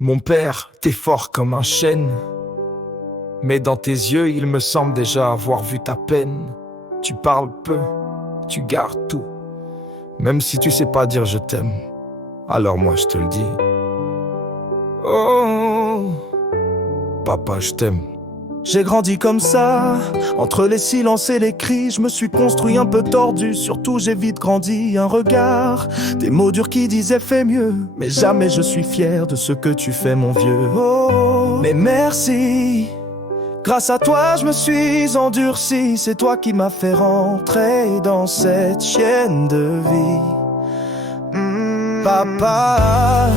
Mon père, t'es fort comme un chêne, mais dans tes yeux, il me semble déjà avoir vu ta peine. Tu parles peu, tu gardes tout, même si tu sais pas dire je t'aime. Alors moi je te le dis. Oh, papa, je t'aime. J'ai grandi comme ça, entre les silences et les cris. Je me suis construit un peu tordu, surtout j'ai vite grandi. Un regard, des mots durs qui disaient fais mieux. Mais jamais je suis fier de ce que tu fais mon vieux. Oh, mais merci. Grâce à toi je me suis endurci. C'est toi qui m'as fait rentrer dans cette chaîne de vie. Papa,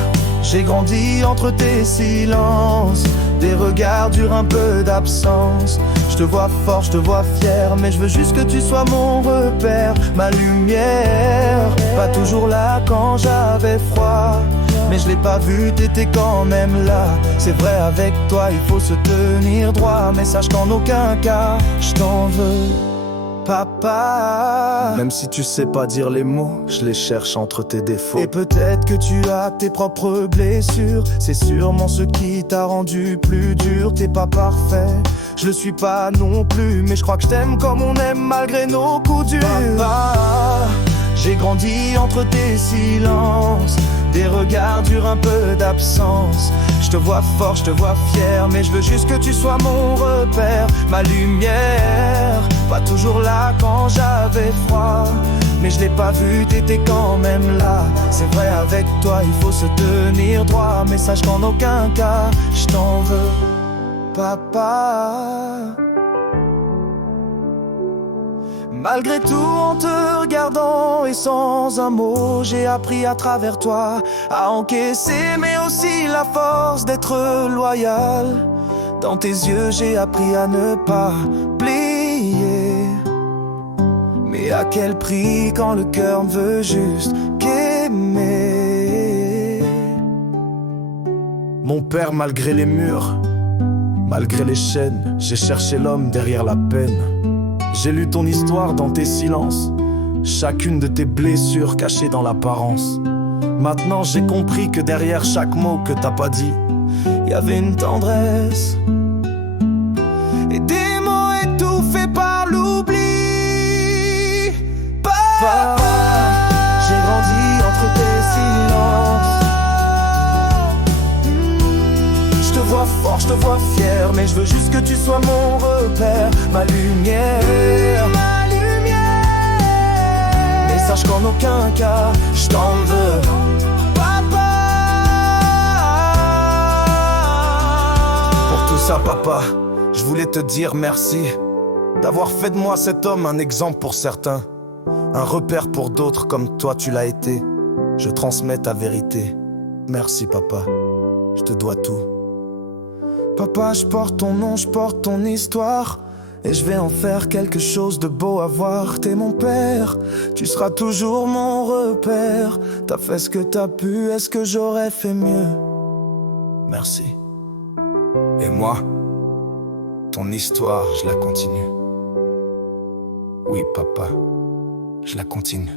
j'ai grandi entre tes silences. Des regards durent un peu d'absence. Je te vois fort, je te vois fier, mais je veux juste que tu sois mon repère, ma lumière. Pas toujours là quand j'avais froid, mais je l'ai pas vu, t'étais quand même là. C'est vrai, avec toi il faut se tenir droit, mais sache qu'en aucun cas je t'en veux, papa. Même si tu sais pas dire les mots, je les cherche entre tes défauts. Et peut-être que tu as tes propres blessures. C'est sûrement ce qui t'a rendu plus dur. T'es pas parfait, je le suis pas non plus, mais je crois que je t'aime comme on aime malgré nos coups durs. Papa, j'ai grandi entre tes silences. Des regards durent un peu d'absence. Je te vois fort, je te vois fier, mais je veux juste que tu sois mon repère, ma lumière. Pas toujours là quand j'avais froid, mais je l'ai pas vu, t'étais quand même là. C'est vrai, avec toi il faut se tenir droit, mais sache qu'en aucun cas je t'en veux, papa. Malgré tout, en te regardant et sans un mot, j'ai appris à travers toi à encaisser, mais aussi la force d'être loyal. Dans tes yeux, j'ai appris à ne pas plier. Mais à quel prix quand le cœur ne veut juste qu'aimer. Mon père, malgré les murs, malgré les chaînes, j'ai cherché l'homme derrière la peine. J'ai lu ton histoire dans tes silences, chacune de tes blessures cachées dans l'apparence. Maintenant j'ai compris que derrière chaque mot que t'as pas dit, y avait une tendresse et des mots étouffés par l'oubli. Papa, j'ai grandi entre tes silences. Je te vois fort, je te vois fier, mais je veux juste que tu sois mon repère, ma lumière, ma lumière. Mais sache qu'en aucun cas je t'en veux, papa. Pour tout ça, papa, je voulais te dire merci d'avoir fait de moi cet homme un exemple pour certains, un repère pour d'autres comme toi tu l'as été. Je transmets ta vérité. Merci, papa, je te dois tout. Papa, je porte ton nom, je porte ton histoire, et je vais en faire quelque chose de beau à voir. T'es mon père, tu seras toujours mon repère. T'as fait ce que t'as pu, est-ce que j'aurais fait mieux? Merci. Et moi, ton histoire, je la continue. Oui, papa, je la continue.